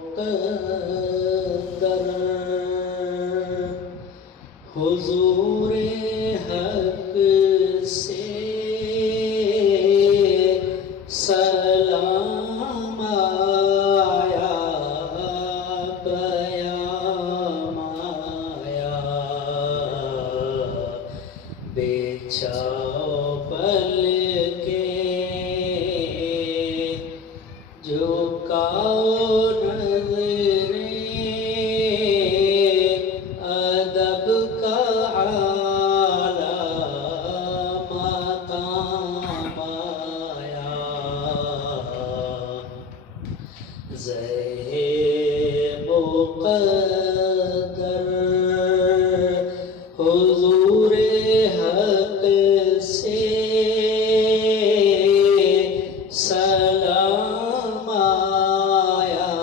مقدر حضور حق سے سلام آیا، پیام آیا، بچھاؤ پل کے جھکاؤ نظریں، ادب کا اعلیٰ مقام آیا، زہ مقدر حضور حق سے سلام آیا،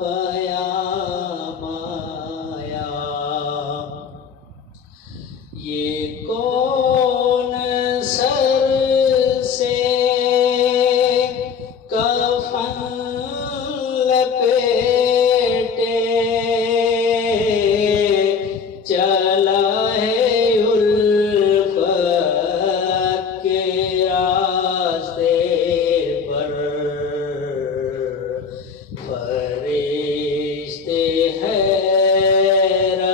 پیام آیا، یہ کون سر سے کفن لپیٹے چلا ہے الفت کے راستے پر، فرشتے حیرت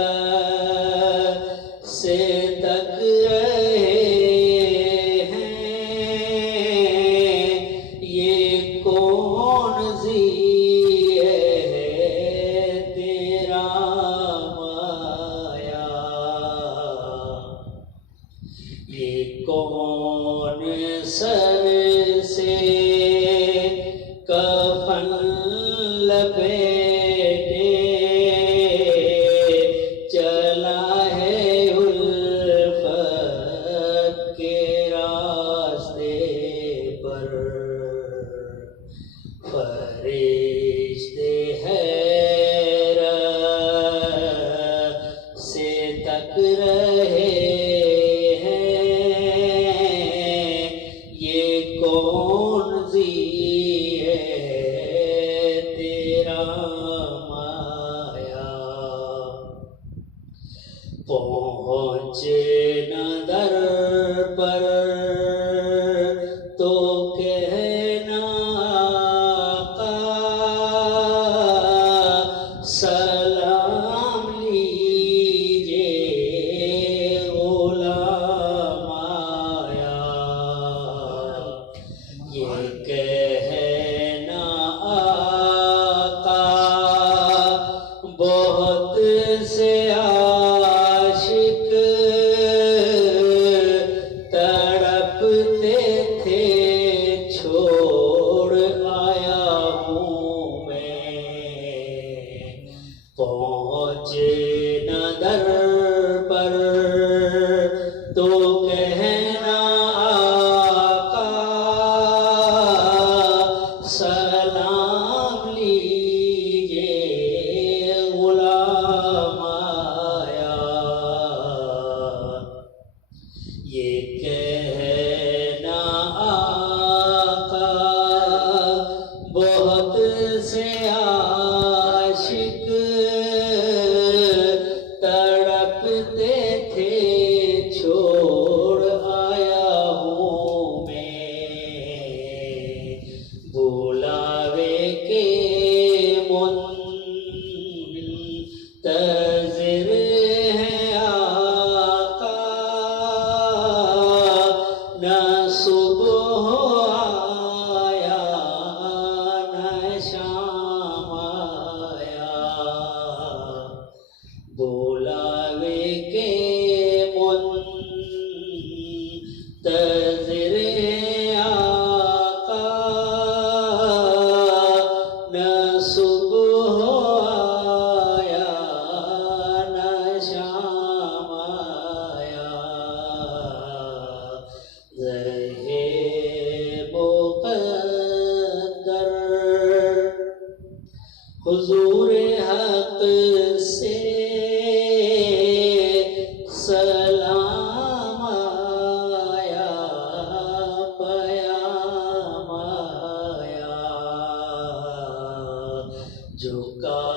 سے تک رہے ہیں، یہ کون ذی ہے تیرا مایا، یہ کون سر سے کفن لپیٹے چلا ہے الفت کے راستے پر، فرشتے حیرت سے تک رہے ہیں، یہ کون ذی ہے تیرا مایا، پہنچے نہ در پر تو کہنا آقا سلام لیجے غلام آیا، یہ کہنا آقا بہت سے عاشق تڑپتے تھے چھوڑ آیا ہوں میں، پہنچے نہ در پر تو کہنا آقا سلام لیجے غلام آیا، یہ کہنا آقا بہت سے عاشق تڑپتے تھے چھوڑ آیا ہوں میں، بلاوے کے منتظر ہیں آقا، نہ صبح آیا نہ شام آیا، بلاوے کے منتظر ہیں آقا، نہ صبح آیا نہ شام آیا، زہ مقدر حضور حق سے سلام آیا، پیام آیا، جو کا